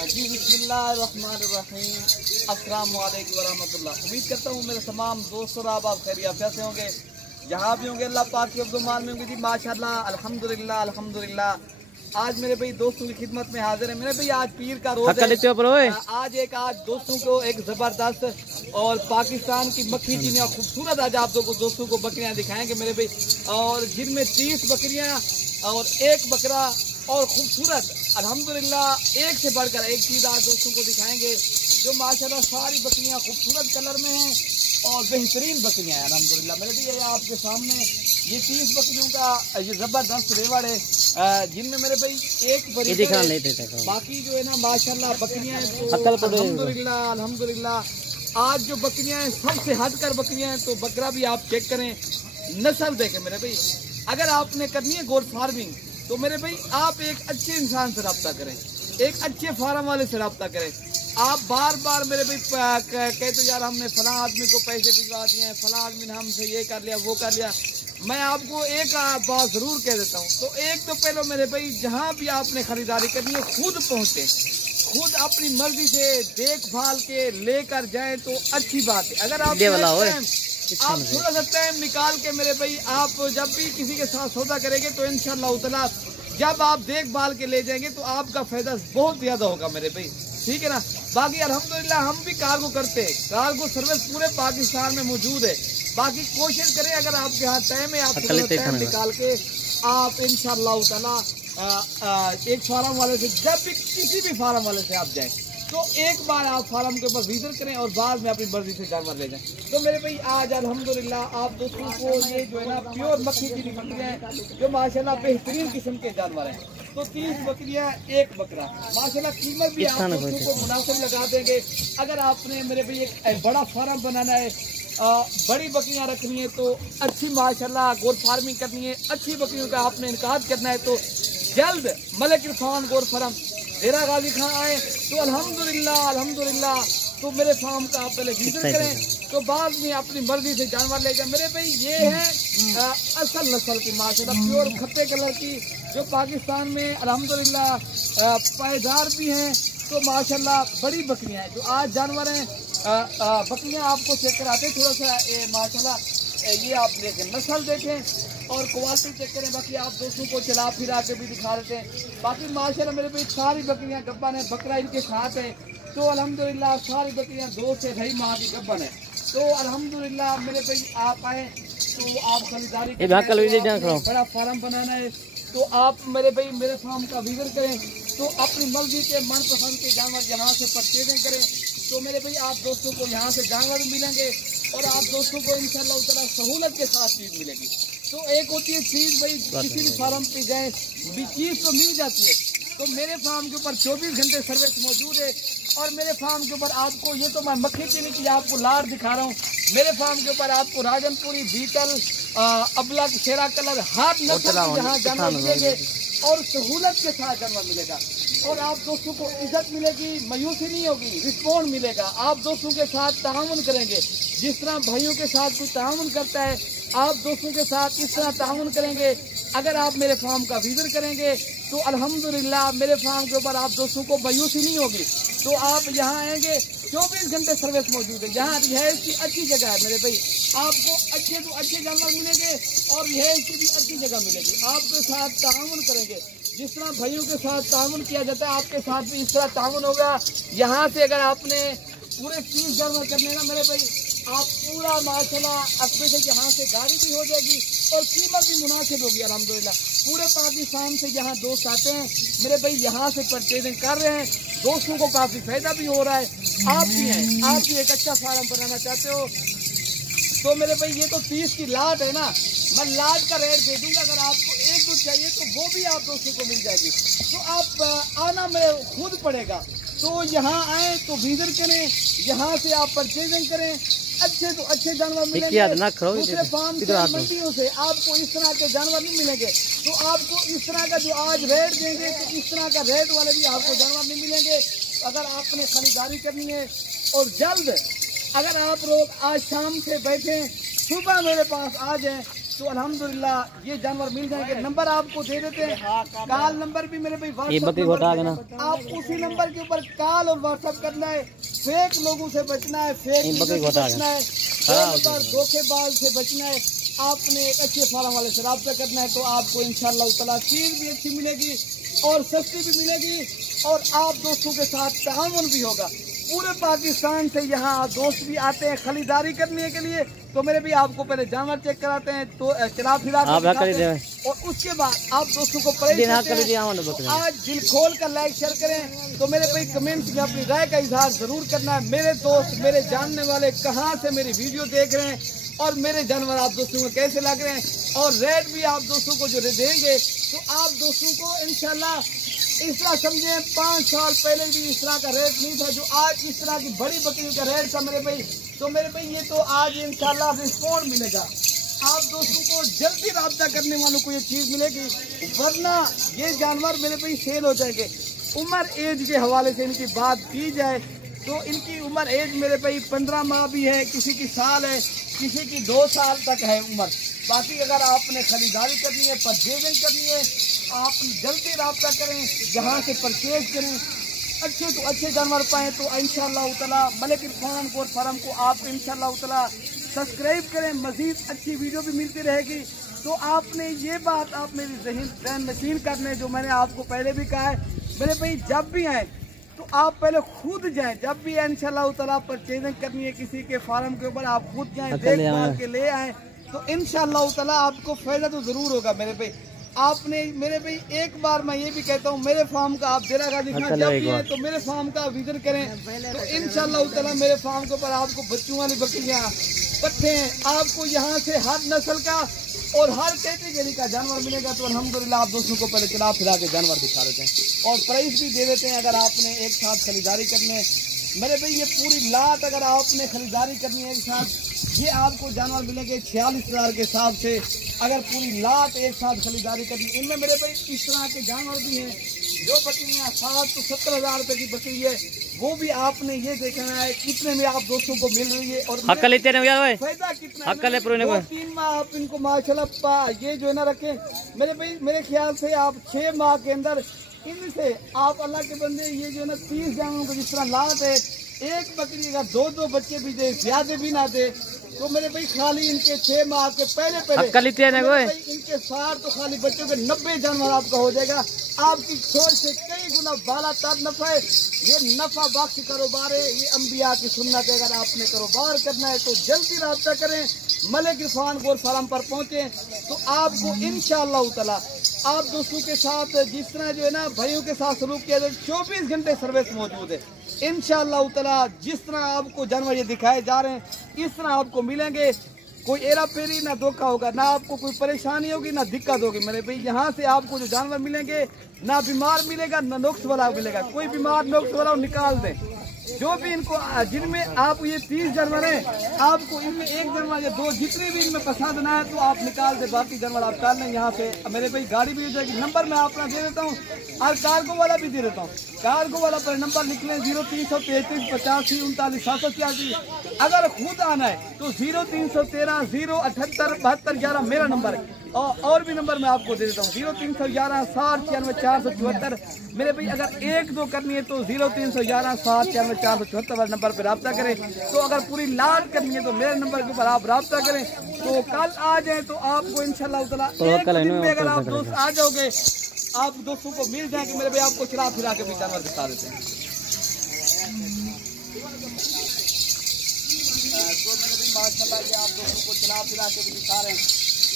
जी बिस्मिल्लाहिर्रहमानिर्रहीम। अस्सलाम वालेकुम वरहमतुल्लाह। उम्मीद करता हूँ मेरे तमाम दोस्तों और आप खैरियत से होंगे, जहाँ भी होंगे अल्लाह पाक के फ़ज़ल में होंगे जी माशाअल्लाह अल्हम्दुलिल्लाह अल्हम्दुलिल्लाह। आज मेरे भाई दोस्तों की खिदमत में हाजिर है। मेरे भाई आज पीर का रोज़ है। आज दोस्तों को एक ज़बरदस्त और पाकिस्तान की मक्खी चीनी और खूबसूरत आज आप दोस्तों को बकरियाँ दिखाएंगे मेरे भाई, और जिनमें 30 बकरियाँ और एक बकरा और खूबसूरत अल्हम्दुलिल्लाह एक से बढ़कर एक चीज़ आज दोस्तों को दिखाएंगे, जो माशाल्लाह सारी बकरियां खूबसूरत कलर में हैं और बेहतरीन बकरियां हैं अल्हम्दुलिल्लाह। मेरे भी ये आपके सामने ये 30 बकरियों का ये जबरदस्त रेवड़ है, जिनमें मेरे भाई एक बकरी बाकी जो है ना माशाल्लाह बकरियां हैं तो अल्हम्दुलिल्लाह अल्हम्दुलिल्लाह। आज जो बकरियां हैं सबसे हटकर बकरियां हैं, तो बकरा भी आप चेक करें, नस्ल देखें मेरे भाई। अगर आपने करनी है गोट फार्मिंग तो मेरे भाई आप एक अच्छे इंसान से रब्ता करें, एक अच्छे फार्म वाले से रब्ता करें। आप बार बार मेरे भाई कहते यार हमने फलां आदमी को पैसे भिजवा दिए हैं, फलां आदमी ने हमसे ये कर लिया वो कर लिया। मैं आपको एक बात जरूर कह देता हूँ, तो एक तो पहले मेरे भाई जहाँ भी आपने खरीदारी करनी है खुद पहुँचे, खुद अपनी मर्जी से देखभाल के लेकर जाए तो अच्छी बात है। अगर आप थोड़ा सा टाइम निकाल के मेरे भाई आप जब भी किसी के साथ सौदा करेंगे तो इंशाअल्लाह ताला जब आप देखभाल के ले जाएंगे तो आपका फायदा बहुत ज्यादा होगा मेरे भाई, ठीक है ना। बाकी अल्हम्दुलिल्लाह हम भी कार्गो करते हैं, कार्गो सर्विस पूरे पाकिस्तान में मौजूद है। बाकी कोशिश करें अगर आपके यहाँ टाइम है आप टाइम निकाल के आप इंशाअल्लाह ताला एक फार्म वाले से जब भी किसी भी फार्म वाले से आप जाए तो एक बार आप फार्म के ऊपर विजिट करें और बाद में अपनी मर्जी से जानवर ले जाएं। तो मेरे भाई आज अल्हम्दुलिल्लाह आप दोस्तों को ये जो है ना प्योर मक्खी की बकरियां हैं जो माशाल्लाह बेहतरीन किस्म के जानवर हैं। तो 30 बकरियां एक बकरा माशाल्लाह, कीमत भी आप दोस्तों को मुनासिब लगा देंगे। अगर आपने मेरे भाई एक बड़ा फार्म बनाना है, बड़ी बकरियां रखनी है, तो अच्छी माशाल्लाह गोट फार्मिंग करनी है, अच्छी बकरियों का आपने इनकाद करना है, तो जल्द मलिक इरफान गोट फार्म डेरा गाजी खान आए तो अल्हम्दुलिल्लाह अल्हम्दुलिल्लाह। तो मेरे फार्म का आप पहले विजिट करें तो बाद में अपनी मर्जी से जानवर ले जाए। मेरे भाई ये है असल नस्ल की माशाल्लाह प्योर खत्ते कलर की, जो पाकिस्तान में अल्हम्दुलिल्लाह पायदार भी हैं। तो माशाल्लाह बड़ी बकरियां हैं जो आज जानवर हैं। बकरियां आपको चेक कराते थोड़ा सा माशाल्लाह ये आप देखें, नस्ल देखें और क्वालिटी चेक करें। बाकी आप दोस्तों को चला फिरा के भी दिखा देते हैं। बाकी माशाल्लाह मेरे भाई सारी बकरियां गब्बन है, बकरा इनके साथ है। तो अल्हम्दुलिल्लाह सारी बकरियां 2 से 2.5 माह की गब्बन है। तो अल्हम्दुलिल्लाह मेरे भाई आप आए तो आप खरीदारी बड़ा फार्म बनाना है तो आप मेरे भाई मेरे फार्म का विजिट करें, तो अपनी मर्जी के मनपसंद के जानवर यहाँ से परचेजिंग करें। तो मेरे भाई आप दोस्तों को यहाँ से जानवर मिलेंगे और आप दोस्तों को इंशाअल्लाह ताला सहूलत के साथ चीज़ मिलेगी। तो एक होती है चीज़ भाई किसी भी फार्म पे जाए चीज़ तो मिल जाती है, तो मेरे फार्म के ऊपर 24 घंटे सर्विस मौजूद है। और मेरे फार्म के ऊपर आपको ये तो मैं मक्खी चीनी की आपको लार दिखा रहा हूँ, मेरे फार्म के ऊपर आपको राजनपुरी, बीटल, अबलग, शेरा कलर हर नस्ल जहाँ जानवर मिलेंगे और सहूलत के साथ जानवर मिलेगा। और आप दोस्तों को इज्जत मिलेगी, मायूसी नहीं होगी, रिस्पॉन्ड मिलेगा। आप दोस्तों के साथ ताउन करेंगे, जिस तरह भाइयों के साथ कोई ताउन करता है आप दोस्तों के साथ इस तरह ताउन करेंगे। अगर आप मेरे फार्म का विजिट करेंगे तो अल्हम्दुलिल्लाह मेरे फार्म के ऊपर आप दोस्तों को मायूसी नहीं होगी। तो आप यहाँ आएंगे 24 घंटे सर्विस मौजूद है। यहाँ रिहाइश की अच्छी जगह है मेरे भाई, आपको अच्छे तो अच्छे जानवर मिलेंगे और रिहाइश की भी अच्छी जगह मिलेगी। आपके साथ ताउन करेंगे, जिस तरह भाइयों के साथ ताउन किया जाता है आपके साथ भी इस तरह ताउन होगा। यहाँ से अगर आपने पूरे 30 जानवर करने ना मेरे भाई आप पूरा माशाल्लाह अपने से यहाँ से गाड़ी भी हो जाएगी और कीमत भी मुनासिब होगी अल्हम्दुलिल्लाह। पूरे पाकिस्तान से यहाँ दोस्त आते हैं मेरे भाई, यहाँ से परचेजिंग कर रहे हैं, दोस्तों को काफ़ी फायदा भी हो रहा है। आप भी हैं, आप भी एक अच्छा फार्म बनाना चाहते हो तो मेरे भाई ये तो 30 की लाट है ना, मैं लाट का रेट दे दूंगा। अगर आपको एक दूध चाहिए तो वो भी आप दोस्तों को मिल जाएगी। तो आप आना मेरे खुद पड़ेगा, तो यहाँ आए तो विजिट करें, यहाँ से आप परचेजिंग करें, अच्छे तो अच्छे जानवर मिलेंगे। दूसरे फार्म से मंडियों से आपको इस तरह के जानवर नहीं मिलेंगे, तो आपको इस तरह का जो आज रेट देंगे तो इस तरह का रेट वाले भी आपको जानवर नहीं मिलेंगे। अगर आपने खरीदारी करनी है और जल्द अगर आप लोग आज शाम से बैठे सुबह मेरे पास आ जाएं तो अल्हम्दुलिल्लाह ये जानवर मिल जाएंगे। नंबर आपको दे देते हैं, कॉल नंबर भी मेरे भाई व्हाट्सएप नंबर, आप उसी नंबर के ऊपर कॉल और व्हाट्सएप करना है। फेक लोगों से बचना है, फेक से बचना है, धोखेबाज से बचना है। आपने एक अच्छे फार्म वाले से राब्ता करना है, तो आपको इंशाअल्लाह ताला चीज भी अच्छी मिलेगी और सस्ती भी मिलेगी, और आप दोस्तों के साथ ताउन भी होगा। पूरे पाकिस्तान से यहाँ दोस्त भी आते हैं खरीदारी करने के लिए। तो मेरे भी आपको पहले जानवर चेक कराते हैं, तो चला फिरा और उसके बाद आप दोस्तों को आज दिल खोल कर लाइक शेयर करें। तो मेरे भाई कमेंट्स में अपनी राय का इजहार जरूर करना है। मेरे दोस्त, मेरे जानने वाले कहाँ से मेरी वीडियो देख रहे हैं और मेरे जानवर आप दोस्तों को कैसे लग रहे हैं, और रेट भी आप दोस्तों को जो देंगे तो आप दोस्तों को इंशाल्लाह इस तरह समझे 5 साल पहले भी इस तरह का रेट नहीं था जो आज इस तरह की बड़ी बकरी का रेट था मेरे भाई। तो मेरे भाई ये तो आज इंशाल्लाह रिस्पॉन्ड मिलेगा, आप दोस्तों को जल्दी राब्ता करने वालों को ये चीज मिलेगी, वरना ये जानवर मेरे भाई सेल हो जाएंगे। उम्र एज के हवाले से इनकी बात की जाए तो इनकी उम्र एज मेरे भाई 15 माह भी है, किसी की साल है, किसी की 2 साल तक है उम्र। बाकी अगर आपने खरीदारी करनी है, परचेजिंग करनी है, आप जल्दी राब्ता करें, जहाँ से परचेज करें, अच्छे तो अच्छे जानवर पाएँ। तो इंशाअल्लाह ताला मलिक इरफान गोट फार्म को आप इंशाअल्लाह ताला सब्सक्राइब करें, मजीद अच्छी वीडियो भी मिलती रहेगी। तो आपने ये बात आप मेरी ज़हन नशीन करने, जो मैंने आपको पहले भी कहा है मेरे भाई, जब भी आए तो आप पहले खुद जाएं। जब भी इंशाअल्लाह ताला परचेजिंग करनी है किसी के फार्म के ऊपर, आप खुद जाएं, देखभाल के ले आए, तो इंशाअल्लाह ताला आपको फायदा तो जरूर होगा मेरे भाई। आपने मेरे भाई एक बार मैं ये भी कहता हूँ, मेरे फार्म का आप देरा गाजी खान जब भी है तो मेरे फार्म का विजिट करें, तो इंशाअल्लाह ताला मेरे फार्म के ऊपर आपको बच्चों वाली बकरियाँ, पट्टे, आपको यहाँ से हर नस्ल का और हर कैटेगरी का जानवर मिलेगा। तो अल्हम्दुलिल्लाह आप दोस्तों को पहले चला फिरा के जानवर दिखा देते हैं और प्राइस भी दे देते हैं। अगर आपने एक साथ खरीदारी करनी है मेरे भाई, ये पूरी लाट अगर आपने खरीदारी करनी है एक साथ, ये आपको जानवर मिलेंगे 46,000 के हिसाब से। अगर पूरी लाट एक साथ खरीदारी करनी, इनमें मेरे भाई इस तरह के जानवर भी हैं जो बकरियाँ 60 तो 70,000 रुपए की बकरी है, वो भी आपने ये देखना है कितने में आप दोस्तों को मिल रही है और फायदा कितना है। 2-3 माह आप इनको माशाल्लाह ये जो है ना रखें मेरे भाई, मेरे ख्याल से आप 6 माह के अंदर इनसे आप अल्लाह के बंदे ये जो है ना 30 जानवरों को जिस तरह लाट है, एक बकरी अगर 2-2 बच्चे भी दे, ज्यादा भी ना दे, तो मेरे भाई खाली इनके 6 माह के पहले इनके 60 तो खाली बच्चों के 90 जानवर आपका हो जाएगा। आपकी सोच से कई गुना बाला तर नफा है, ये नफा बख्श कारोबार है, ये अंबिया की सुन्नत है। अगर आपने कारोबार करना है तो जल्दी राब्ता करें, मलिक इरफान गोट फार्म पर पहुंचे तो आपको इंशाअल्लाह ताला आप दोस्तों के साथ जिस तरह जो है ना भाइयों के साथ सलूक किया जाए, 24 घंटे सर्विस मौजूद है इंशाअल्लाह ताला। जिस तरह आपको जानवर ये दिखाए जा रहे हैं इस तरह आपको मिलेंगे, कोई एरा फेरी ना धोखा होगा, ना आपको कोई परेशानी होगी ना दिक्कत होगी मेरे भाई। यहाँ से आपको जो जानवर मिलेंगे ना बीमार मिलेगा ना नुक्स वाला मिलेगा, कोई बीमार नुक्स वाला निकाल दें। जो भी इनको जिनमें आप ये 30 जानवर हैं, आपको इनमें एक जानवर या 2 जितने भी इनमें पसंद ना है तो आप निकाल दे, बाकी जानवर आप निकाल लें। यहाँ से मेरे भाई गाड़ी भी हो जाएगी। नंबर मैं अपना दे देता हूँ और कार्गो वाला भी दे देता हूँ। कार्गो वाला पर नंबर लिख लें 0333 85 39 786। अगर खुद आना है तो 0313 078 72 11 मेरा नंबर है। और भी नंबर मैं आपको दे देता हूँ 0311 60 96 474 मेरे भाई। अगर 1-2 करनी है तो 0311 60 96 474 नंबर पर राब्ता करें। तो अगर पूरी लाट करनी है तो मेरे नंबर के ऊपर आप राब्ता करें। तो कल आ जाए तो आपको इंशाअल्लाह ताला एक दिन में अगर आप दोस्त आ जाओगे आप दोस्तों को मिल जाएंगे मेरे भाई। आपको चला फिरा के भी जानवर दिखा देते हैं। तो मेरे भाई माशाल्लाह ये आप दोस्तों को चला फिरा के भी दिखा रहे हैं।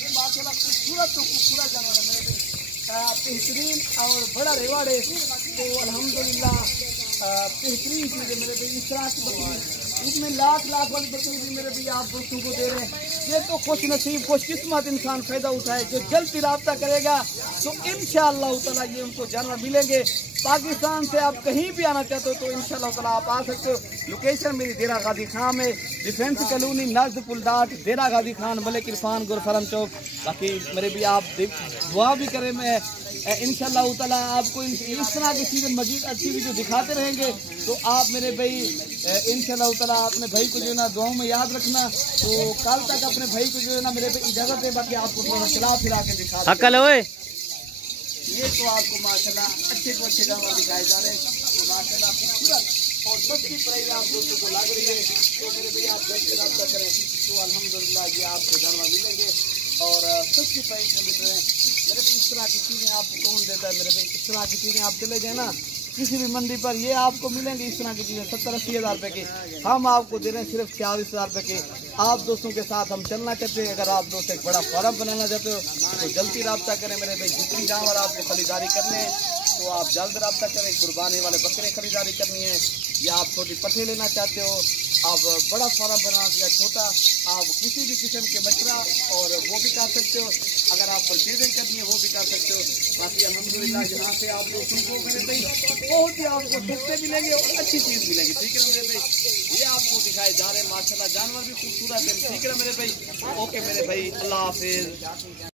ये माशाल्लाह खूबसूरत तो खूबसूरत जानवर है मेरे भाई, बेहतरीन और बड़ा रिवार्ड है। तो अल्हम्दुलिल्लाह बेहतरीन चीज़ है मेरे भाई। इस तरह की बकरी इसमें लाख वाली बकरी भी मेरे भाई आप दोस्तों को दे रहे हैं। ये तो खुश नसीब खुश किस्मत इंसान फायदा उठाए जो जल्दी राब्ता करेगा तो इंशाअल्लाह ताला ये उनको जानवर मिलेंगे। पाकिस्तान से आप कहीं भी आना चाहते हो तो इंशाअल्लाह ताला आप आ सकते हो। लोकेशन मेरी देरा गाजी खान में, डिफेंस कॉलोनी नज़द पुलदाट, देरा गाजी खान, मलिक इरफान गोट फार्म चौक। बाकी मेरे भी आप दुआ भी करें, मैं इंशाअल्लाह ताला आपको इस तरह की चीज़ें मजीद अच्छी वीडियो दिखाते रहेंगे। तो आप मेरे भाई इंशाअल्लाह ताला अपने भाई को जो है ना दुआओं में याद रखना। तो कल तक अपने भाई को जो है ना मेरे भाई इजाज़त है, बाकी आपको थोड़ा खिला फिरा के दिखा ये तो आपको माशाल्लाह अच्छे तो अच्छे जानवर दिखाए जा रहे हैं। तो माशाल्लाह खूबसूरत और सस्ती प्राइस आप दोस्तों को लग रही है। तो मेरे भाई आप घर से रब्ता करें तो अल्हम्दुलिल्लाह ये आपको जानवर मिलेंगे और सस्ती प्राइस में मिल रहे हैं। मेरे भाई इस तरह की चीज़ें आपको कौन देता है? मेरे भाई इस तरह की चीज़ें आप चले जाए ना किसी भी मंडी पर, ये आपको मिलेंगी इस तरह की चीज़ें 70-80 हज़ार रुपये की। हम आपको दे रहे हैं सिर्फ 40 हज़ार रुपये की। आप दोस्तों के साथ हम चलना चाहते हैं। अगर आप दोस्त एक बड़ा फार्म बनाना चाहते हो तो जल्दी रब्ता करें मेरे भाई। जितनी जानवर आपको खरीदारी करने हैं तो आप जल्द रब्ता करें। कुर्बानी वाले बकरे खरीदारी करनी है या आप छोटी पट्टे लेना चाहते हो, आप बड़ा फार्म बना या छोटा, आप किसी भी किस्म के बछड़ा और वो भी कर सकते हो। अगर आप परचेजिंग करनी है वो भी कर सकते हो। बाकी अल्हम्दुलिल्लाह यहाँ से आप दोस्तों को मेरे भाई बहुत ही आपको सस्ते मिलेंगे और अच्छी चीज़ मिलेगी। ठीक है मेरे भाई, ये आपको दिखाए जा रहे हैं माशाल्लाह जानवर भी खूबसूरत है। ठीक है मेरे भाई, ओके मेरे भाई, अल्लाह हाफिज़।